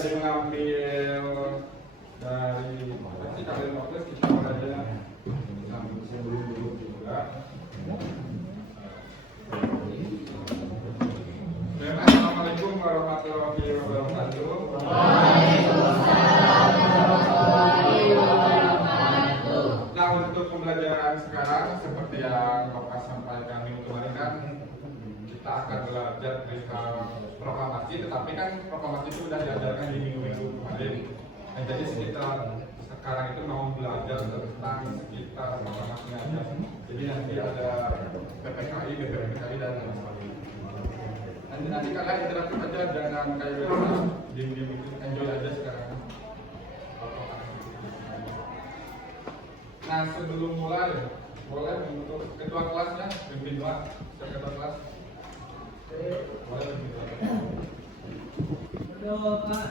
tadi mengambil dari kalian waktu kita belajar sebelum juga. Assalamualaikum warahmatullahi wabarakatuh. Waalaikumsalam warahmatullahi wabarakatuh. Nah, untuk pembelajaran sekarang seperti yang Bapak sampaikan minggu kemarin kan kita akan belajar perihal proklamasi, tetapi kan proklamasi itu sudah diajarkan di minggu-minggu kemarin. Nah, jadi sekitar sekarang itu mau belajar tentang sekitar proklamasi aja. Jadi nanti ada PPKI, BPPKI dan lain sebagainya. Nanti kalian interaktif aja, jangan kayak biasa diem-diem itu, enjoy aja sekarang. Nah, sebelum mulai boleh untuk ketua kelasnya pimpin dua, siapa ketua kelas? Boleh pimpin dua. Berdoa Pak.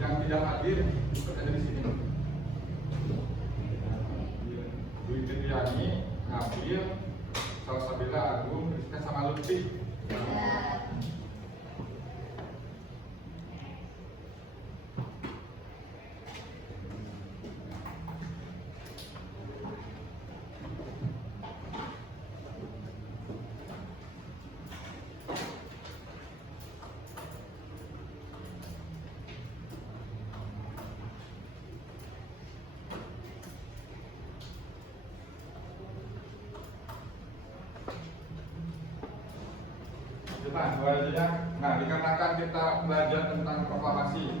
Yang tidak hadir ikut ada di sini. Dwi Fitriani, Nabil, Salsabila, Agung, Rizka sama Lutfi. Nah, dikarenakan kita belajar tentang proklamasi,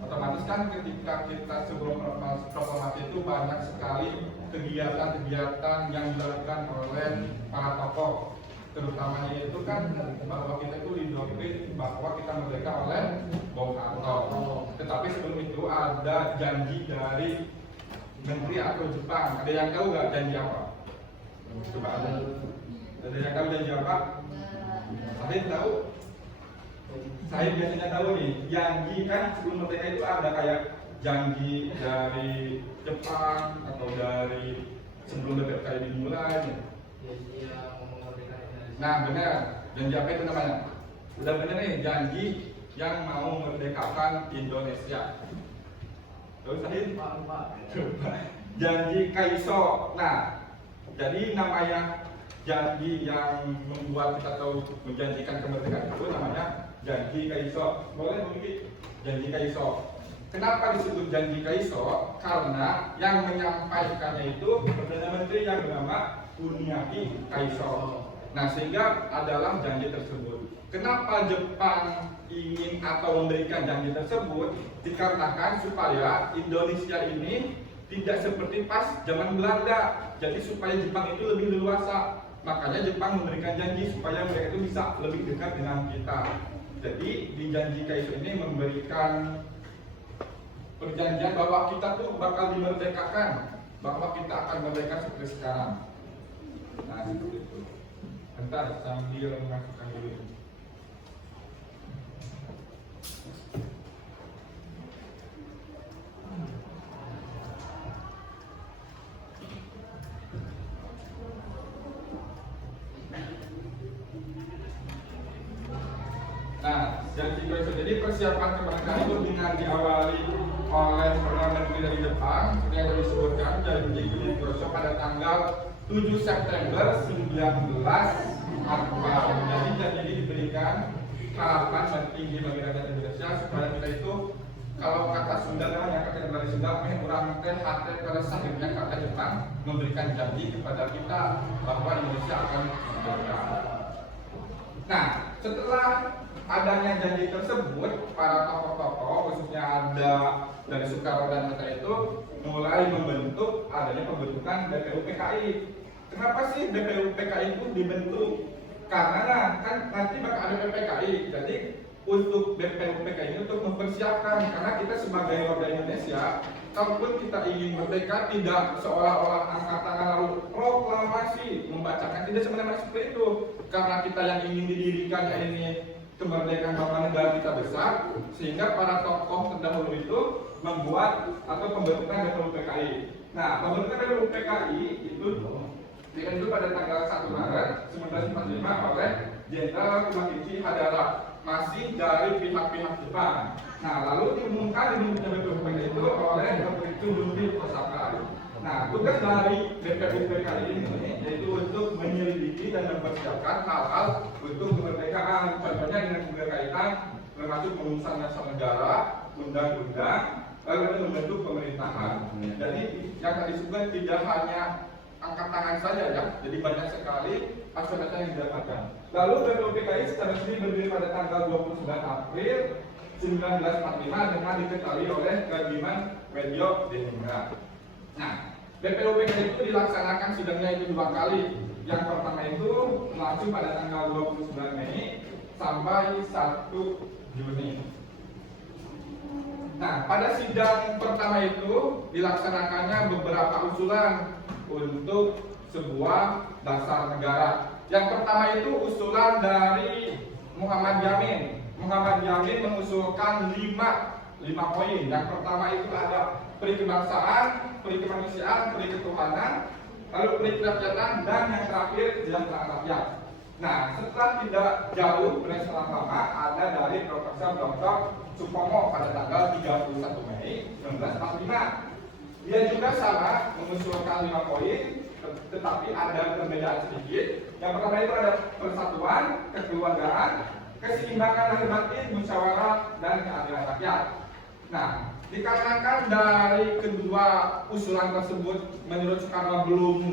otomatis kan ketika kita sebelum proklamasi itu banyak sekali kegiatan-kegiatan yang dilakukan oleh para tokoh, terutamanya itu kan bahwa kita itu didoktrin bahwa kita merdeka oleh Bung Karno. Tetapi sebelum itu ada janji dari menteri atau Jepang. Ada yang tahu nggak janji apa? Coba ada yang tahu janji apa? Saya tahu. Saya biasanya tahu nih, janji kan sebelum merdeka itu ada kayak janji dari Jepang atau dari sebelum BPKI dimulai. Nah, benar. Janji apa itu namanya? Udah benar nih, janji yang mau merdekakan Indonesia. Terus tadi janji Kaiso. Nah, jadi namanya janji yang membuat kita tahu menjanjikan kemerdekaan itu namanya janji Kaiso. Boleh mungkin janji Kaiso. Kenapa disebut janji Kaiso? Karena yang menyampaikannya itu Perdana Menteri yang bernama Kuniaki Kaiso. Nah, sehingga adalah janji tersebut. Kenapa Jepang ingin atau memberikan janji tersebut? Dikarenakan supaya Indonesia ini tidak seperti pas zaman Belanda. Jadi supaya Jepang itu lebih leluasa. Makanya Jepang memberikan janji supaya mereka itu bisa lebih dekat dengan kita. Jadi di janji Kaiso ini memberikan perjanjian bahwa kita tuh bakal dimerdekakan, bahwa kita akan merdeka seperti sekarang. Nah, seperti itu. Bentar, sambil memasukkan dulu. Nah, jadi persiapan kemerdekaan itu dengan diawali oleh Perdana Menteri dari Jepang yang disebutkan janji Kyoto pada tanggal 7 September 1945. Jadi janji ini diberikan harapan dan tinggi bagi rakyat Indonesia supaya kita itu Kalau kata Sunda namanya kata dari Sunda, orang teh hati keresahnya kata Jepang memberikan janji kepada kita bahwa Indonesia akan merdeka. Nah, setelah adanya janji tersebut, para tokoh-tokoh khususnya ada dari Soekarno dan Hatta itu mulai membentuk adanya pembentukan BPUPKI. Kenapa sih BPUPKI itu dibentuk? Karena kan nanti bakal ada PPKI. Jadi untuk BPUPKI ini untuk mempersiapkan, karena kita sebagai warga Indonesia, kalaupun kita ingin merdeka tidak seolah-olah angkat tangan lalu proklamasi membacakan, tidak sebenarnya seperti itu. Karena kita yang ingin didirikan ini kemerdekaan bangsa negara kita besar, sehingga para tokoh terdahulu itu membuat atau pembentukan BPUPKI. Nah, pembentukan BPUPKI itu dibentuk pada tanggal 1 Maret 1945 oleh Jenderal Kumakichi Hadara, masih dari pihak-pihak Jepang. Nah, lalu diumumkan di BPUPKI itu oleh Dr. Ludwig Osaka. Nah, tugas dari BPUPKI ini yaitu untuk menyelidiki dan mempersiapkan hal-hal untuk kemerdekaan. Contohnya dengan kemerdekaan termasuk pengurusan dasar negara, undang-undang, lalu membentuk pemerintahan. Jadi yang tadi disebut tidak hanya angkat tangan saja ya, jadi banyak sekali aspek-aspek yang didapatkan. Lalu BPUPKI secara resmi berdiri pada tanggal 29 April 1945 dengan diketahui oleh Kediaman Medio Diningrat. Nah, BPUPKI itu dilaksanakan sidangnya itu 2 kali. Yang pertama itu langsung pada tanggal 29 Mei sampai 1 Juni. Nah, pada sidang pertama itu dilaksanakannya beberapa usulan untuk sebuah dasar negara. Yang pertama itu usulan dari Muhammad Yamin. Muhammad Yamin mengusulkan 5 poin. Yang pertama itu ada peri kebangsaan, peri kemanusiaan, peri ketuhanan, lalu peri kerakyatan, dan yang terakhir kesejahteraan rakyat. Nah, setelah tidak jauh berselang lama ada dari Profesor Dr. Supomo pada tanggal 31 Mei 1945. Dia juga sama mengusulkan 5 poin, tetapi ada perbedaan sedikit. Yang pertama itu ada persatuan, kekeluargaan, keseimbangan lahir batin, musyawarah, dan keadilan rakyat. Nah, dikarenakan dari kedua usulan tersebut menurut Soekarno belum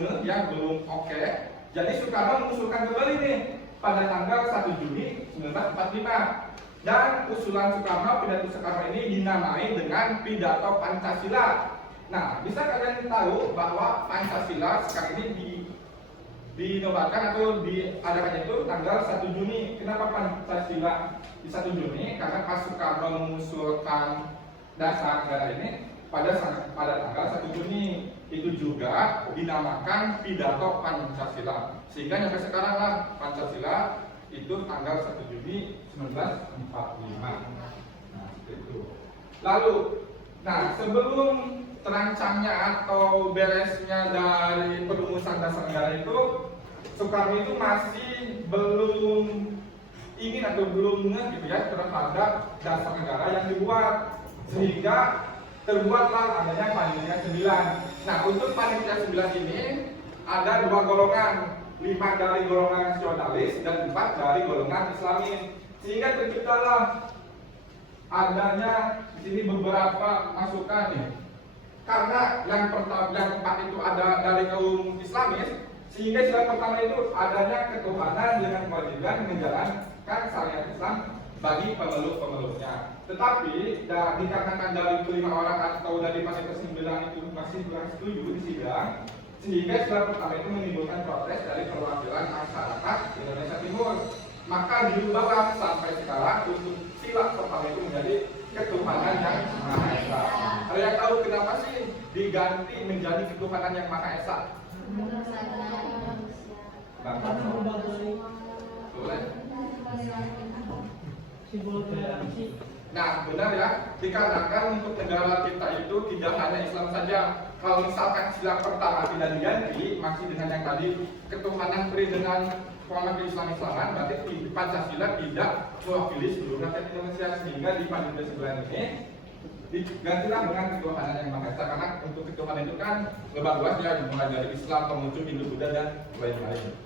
oke, jadi Soekarno mengusulkan kembali nih pada tanggal 1 Juni 1945. Dan usulan Soekarno, pidato Soekarno ini dinamai dengan pidato Pancasila. Nah, bisa kalian tahu bahwa Pancasila sekarang ini dinobatkan atau diadakan itu tanggal 1 Juni. Kenapa Pancasila di 1 Juni? Karena pas Soekarno mengusulkan dasar negara ini pada tanggal 1 Juni. Itu juga dinamakan pidato Pancasila. Sehingga sampai sekarang lah Pancasila itu tanggal 1 Juni 1945. Nah, itu. Lalu, sebelum terancamnya atau beresnya dari perumusan dasar negara itu, Soekarno itu masih belum ingin atau belum gitu ya terhadap dasar negara yang dibuat, sehingga terbuatlah adanya panitia 9. Nah, untuk panitia 9 ini ada 2 golongan, 5 dari golongan nasionalis dan 4 dari golongan Islamis, sehingga terciptalah adanya di sini beberapa masukan nih. Karena yang keempat itu ada dari kaum Islamis, sehingga sila pertama itu adanya ketuhanan dengan kewajiban menjalankan syariat Islam bagi pemeluk-pemeluknya. Tetapi dikarenakan dari kelima orang atau dari panitia 9 itu masih kurang setuju di sidang, sehingga sila pertama itu menimbulkan protes dari perwakilan masyarakat Indonesia Timur. Maka diubahlah sampai sekarang untuk sila pertama itu menjadi ketuhanan yang Maha Esa. Ada yang tahu kenapa sih diganti menjadi ketuhanan yang Maha Esa? Boleh. Nah, benar ya, dikarenakan untuk negara kita itu tidak hanya Islam saja. Kalau misalkan sila pertama tidak diganti, masih dengan yang tadi ketuhanan beri dengan format Islam-Islaman, berarti Pancasila tidak mewakili seluruh rakyat Indonesia, sehingga di panitia 9 ini digantilah dengan ketuhanan yang Maha Esa. Karena untuk ketuhanan itu kan lebih luas ya, mulai dari Islam, Konghucu, Hindu, Buddha, dan lain-lain.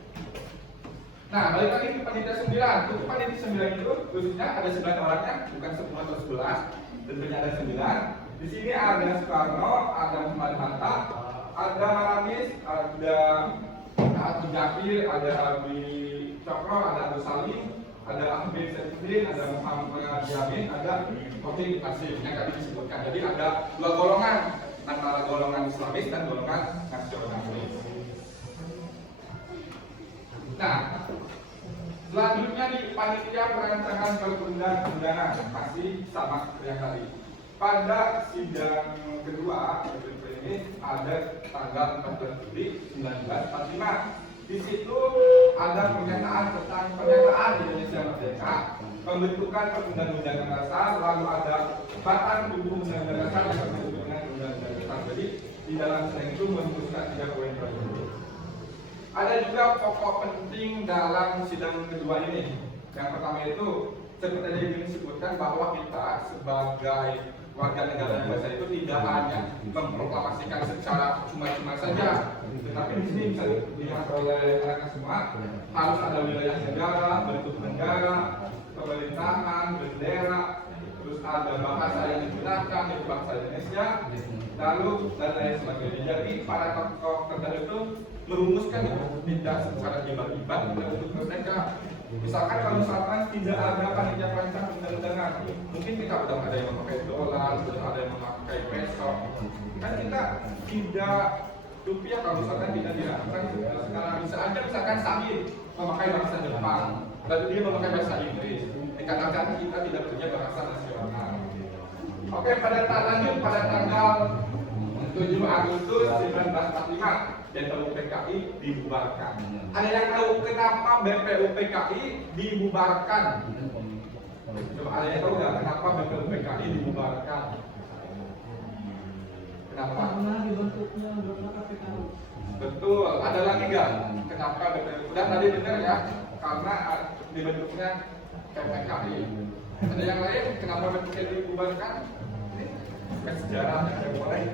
Nah, balik lagi ke panitia 9. Untuk panitia 9 itu khususnya ada 9 orangnya, bukan 10 atau 11. tentunya ada 9. Di sini ada Soekarno, ada Muhammad Hatta, ada Maramis, ada Abu Jakir, ada Abi Cokro, ada Abu Salim, ada Ahmad Saifuddin, ada Muhammad Yamin, ada Khotim Qasim yang tadi disebutkan. Jadi ada 2 golongan antara golongan Islamis dan golongan nasionalis. Nah, selanjutnya di panitia perancangan perundang-undangan masih sama seperti yang tadi. Pada sidang kedua ini ada tanggal 14 Juli 1945. Di situ ada pernyataan tentang pernyataan Indonesia Merdeka, pembentukan perundang-undangan dasar, lalu ada batang tubuh undang-undang dasar yang disebut dengan undang-undang dasar. Jadi di dalam sidang itu merumuskan 3 poin tersebut. Ada juga pokok penting dalam sidang kedua ini. Yang pertama itu seperti yang disebutkan bahwa kita sebagai warga negara Indonesia itu tidak hanya memproklamasikan secara cuma-cuma saja, tetapi di sini bisa dilihat oleh mereka semua harus ada wilayah negara, bentuk negara, pemerintahan, bendera, terus ada bahasa yang digunakan yaitu bahasa Indonesia, lalu dan lain sebagainya. Jadi para tokoh tertentu itu merumuskan tidak secara tiba-tiba untuk mereka. Misalkan kalau misalkan tidak ada panitia perancang undang-undangan, mungkin kita udah ada yang memakai dolar, sudah ada yang memakai peso, kan kita tidak rupiah kalau misalkan tidak dirancang sekarang bisa aja misalkan Samir memakai bahasa Jepang, lalu dia memakai bahasa Inggris, dikatakan kita tidak punya bahasa nasional. Oke, lanjut pada tanggal 7 Agustus 1945 BPU PKI dibubarkan. Ada yang tahu kenapa BPU PKI dibubarkan? Coba ada yang tahu nggak kenapa BPU PKI dibubarkan? Kenapa? Karena dibentuknya KPK. Betul. Ada lagi nggak? Kenapa BPU? Udah tadi benar ya? Karena dibentuknya PKI. Ada yang lain? Kenapa BPU dibubarkan? Ini sejarah yang boleh.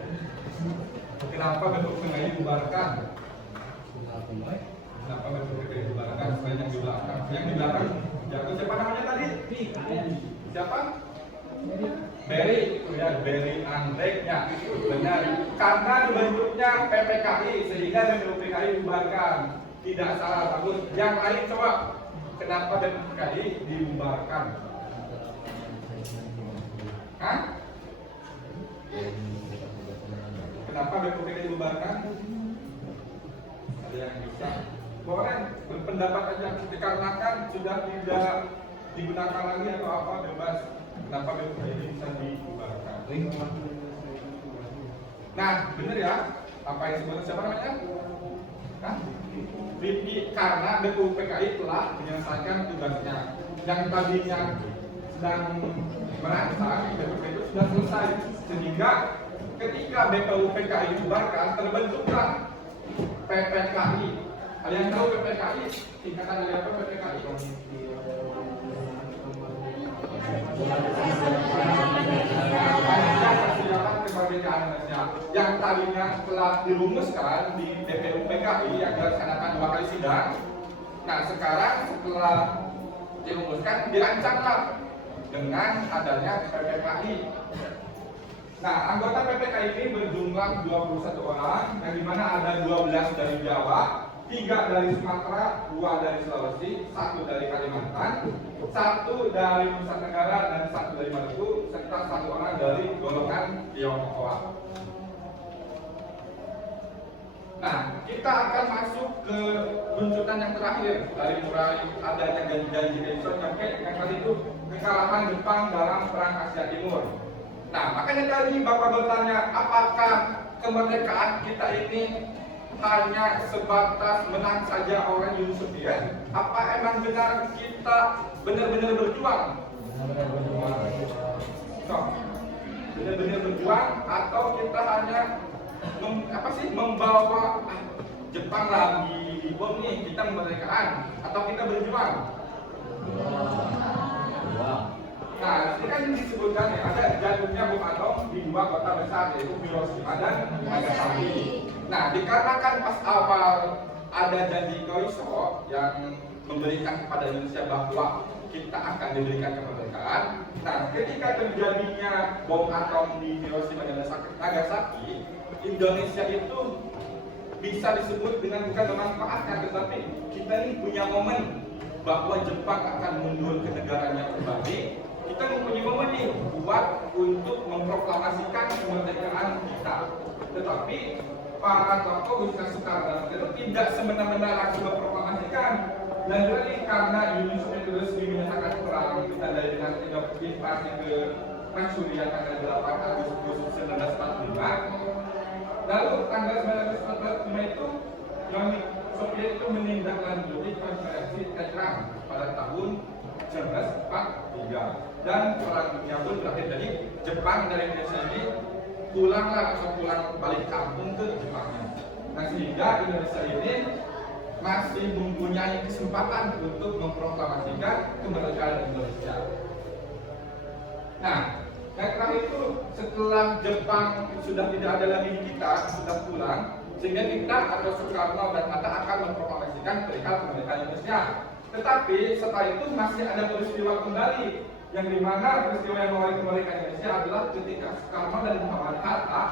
Kenapa bentuk PKI dibubarkan? Kenapa bentuk PKI dibubarkan? Selain yang di belakang. Yang di belakang, siapa namanya tadi? Siapa? Berry, ya Berry Anteknya. Benar. Karena dibentuknya PPKI sehingga bentuk PKI dibubarkan. Tidak salah, bagus. Yang lain coba. Kenapa bentuk PKI dibubarkan? Hah? Kenapa BPUPKI dibubarkan? Ada yang bisa? Boleh berpendapat aja. Dikarenakan sudah tidak digunakan lagi atau apa, bebas. Kenapa BPUPKI bisa dibubarkan? Nah, benar ya? Apa yang disebut siapa namanya? Hah? Karena BPUPKI telah menyelesaikan tugasnya. Yang tadinya sedang merancang, BPUPKI itu sudah selesai. Sehingga ketika BPU PKI dibubarkan, terbentuklah PPKI. Ada yang tahu PPKI? Singkatan dari apa PPKI? Persiapan Kemerdekaan Indonesia. Yang tadinya telah dirumuskan di BPU PKI yang dilaksanakan 2 kali sidang. Nah, sekarang setelah dirumuskan, dirancanglah dengan adanya PPKI. Nah, anggota PPKI ini berjumlah 21 orang, yang dimana ada 12 dari Jawa, 3 dari Sumatera, 2 dari Sulawesi, 1 dari Kalimantan, 1 dari Nusa Tenggara, dan 1 dari Maluku, serta 1 orang dari golongan Tionghoa. Nah, kita akan masuk ke runtutan yang terakhir dari mulai adanya janji Nelson sampai yang tadi itu kekalahan Jepang dalam Perang Asia Timur. Nah, makanya tadi Bapak bertanya, apakah kemerdekaan kita ini hanya sebatas menang saja oleh Uni Soviet? Apa emang benar kita benar-benar berjuang? Benar-benar berjuang atau kita hanya membawa Jepang lagi bom nih, kita kemerdekaan, atau kita berjuang? Nah, ini kan disebutkan ya, ada jatuhnya bom atom di 2 kota besar yaitu Hiroshima dan Nagasaki. Nah, dikarenakan pas awal ada janji Koiso yang memberikan kepada Indonesia bahwa kita akan diberikan kemerdekaan. Nah, ketika terjadinya bom atom di Hiroshima dan Nagasaki, Indonesia itu bisa disebut dengan bukan memanfaatkan, tetapi kita ini punya momen bahwa Jepang akan mundur ke negaranya kembali. Kita mempunyai momen nih buat untuk memproklamasikan kemerdekaan kita. Tetapi para tokoh Wisma Soekarno itu tidak semena-mena langsung memproklamasikan. Dan juga nih karena Uni Soviet itu resmi menyatakan perang ditandai dengan invasi ke Manchuria tanggal 8 Agustus 1945. Lalu tanggal 1945 itu Uni Soviet itu menindaklanjuti konferensi Teheran pada tahun 1943 dan perang dunia pun berakhir. Jadi Jepang dari Indonesia ini pulang balik kampung ke Jepangnya. Nah, sehingga Indonesia ini masih mempunyai kesempatan untuk memproklamasikan kemerdekaan Indonesia. Nah, yang terakhir itu setelah Jepang sudah tidak ada lagi di kita, sudah pulang, sehingga kita atau Soekarno dan Hatta akan memproklamasikan perihal kemerdekaan Indonesia. Tetapi setelah itu masih ada peristiwa kembali, yang dimana peristiwa yang mengawali kemerdekaan Indonesia adalah ketika Soekarno dan Muhammad Hatta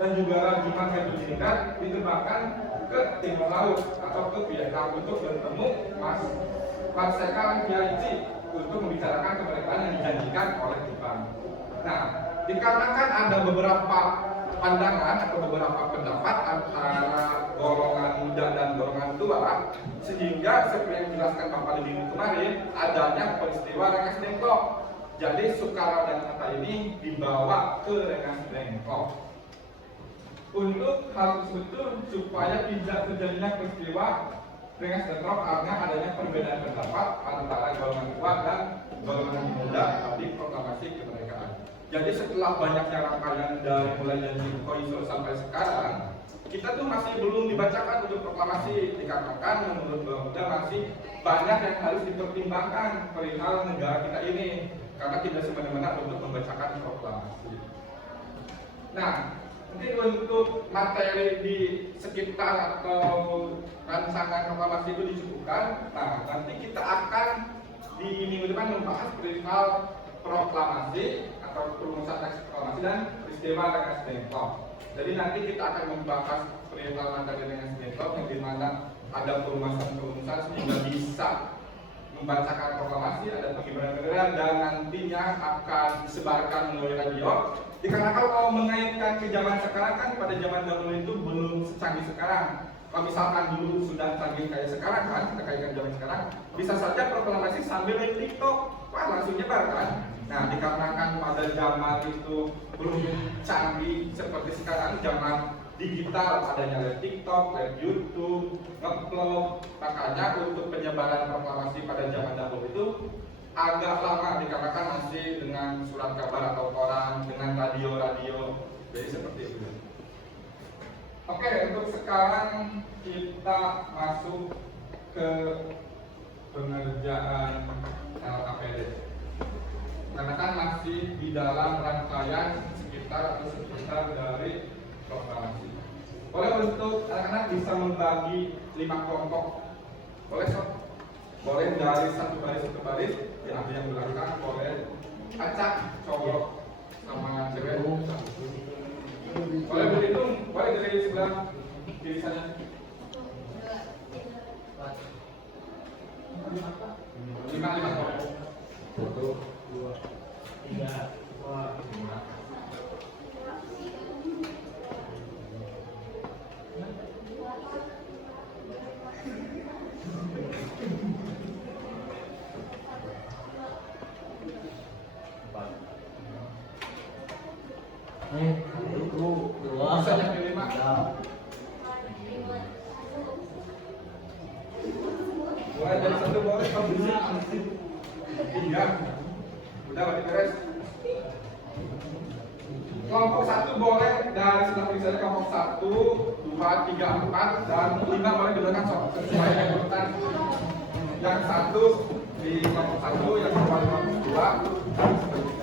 dan juga Rajiman Haidarudin diterbangkan ke Timur Laut atau ke Vietnam untuk bertemu Marshal Kiaichi untuk membicarakan kemerdekaan yang dijanjikan oleh Jepang. Nah, dikarenakan ada beberapa pandangan atau beberapa pendapat antara golongan muda dan golongan tua, sehingga seperti yang dijelaskan Pak Pali minggu kemarin, adanya peristiwa Rengas Dengklok. Jadi Soekarno dan Hatta ini dibawa ke Rengas Dengklok. Untuk hal tersebut supaya tidak terjadinya peristiwa Rengas Dengklok karena adanya perbedaan pendapat antara golongan tua dan golongan muda di proklamasi kemerdekaan. Jadi setelah banyaknya rangkaian dari mulai janji Koiso sampai sekarang, kita tuh masih belum dibacakan untuk proklamasi, dikarenakan menurut golongan muda masih banyak yang harus dipertimbangkan perihal negara kita ini, karena tidak semena-mena untuk membacakan proklamasi. Nah, mungkin untuk materi di sekitar atau rancangan proklamasi itu dicukupkan. Nah, nanti kita akan di minggu depan membahas perihal proklamasi atau perumusan teks proklamasi dan peristiwa Rengas Dengklok. Jadi nanti kita akan membahas perihal materi Rengas Dengklok yang dimana ada perumusan sehingga bisa membacakan proklamasi, ada pengibaran bendera dan nantinya akan disebarkan melalui radio. Dikarenakan kalau mengaitkan ke zaman sekarang kan pada zaman dahulu itu belum secanggih sekarang. Kalau misalkan dulu sudah canggih kayak sekarang kan, kita kaitkan zaman sekarang, bisa saja proklamasi sambil main TikTok, wah langsung nyebar kan. Nah, dikarenakan pada zaman itu belum canggih seperti sekarang, zaman digital, adanya live TikTok, live YouTube, nge-vlog, makanya untuk penyebaran proklamasi pada zaman dahulu itu agak lama dikarenakan masih dengan surat kabar atau koran, dengan radio-radio, jadi seperti itu. Oke, untuk sekarang kita masuk ke pengerjaan LKPD. Karena kan masih di dalam rangkaian sekitar dari proklamasi. Boleh untuk anak-anak bisa membagi 5 kelompok. Boleh sob? Boleh dari satu baris yang belakang boleh acak cowok sama cewek. Boleh berhitung, boleh dari sebelah kiri sana. 5 kelompok. 1, 2, 3, 4, 5. Bisa yang kelima. Boleh dari satu boleh kalau bisa. 3. Udah berarti beres. Kelompok 1 boleh dari sebelah kiri saja, kelompok 1, 2, 3, 4 dan 5 boleh di belakang sob. Sesuai dengan urutan. Yang 1 di kelompok 1, yang kedua di kelompok 2 dan seterusnya.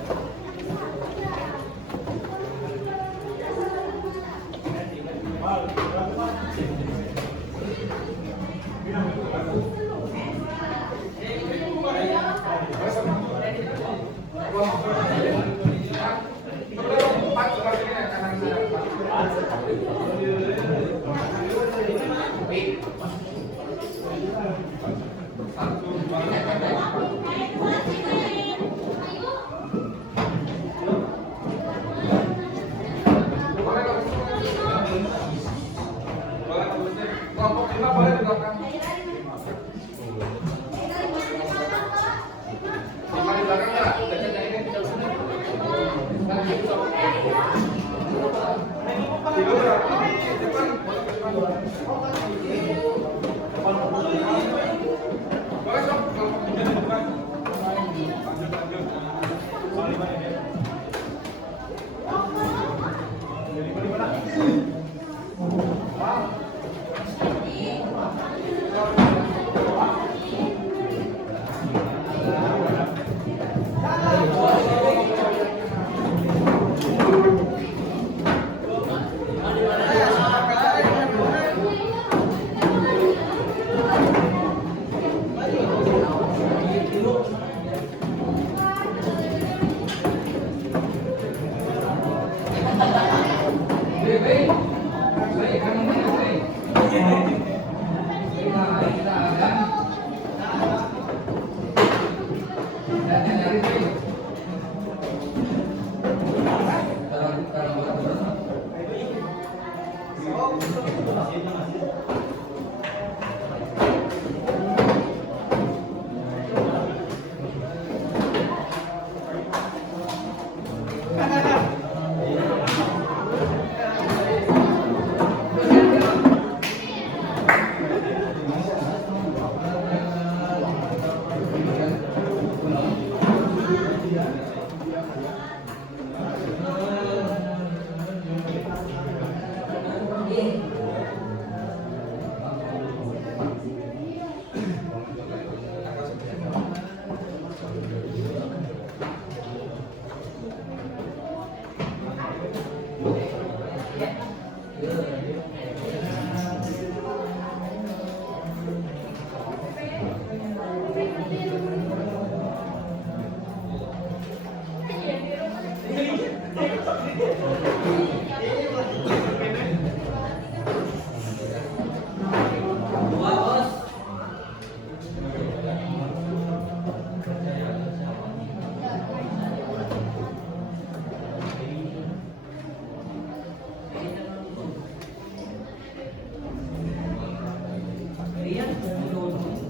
belakang. Lima di belakang ya. Dekatnya ini. Tiga berapa? Di depan. Boleh sob, kalau mau pinjam di depan. Lanjut, lanjut. Soal lima ini.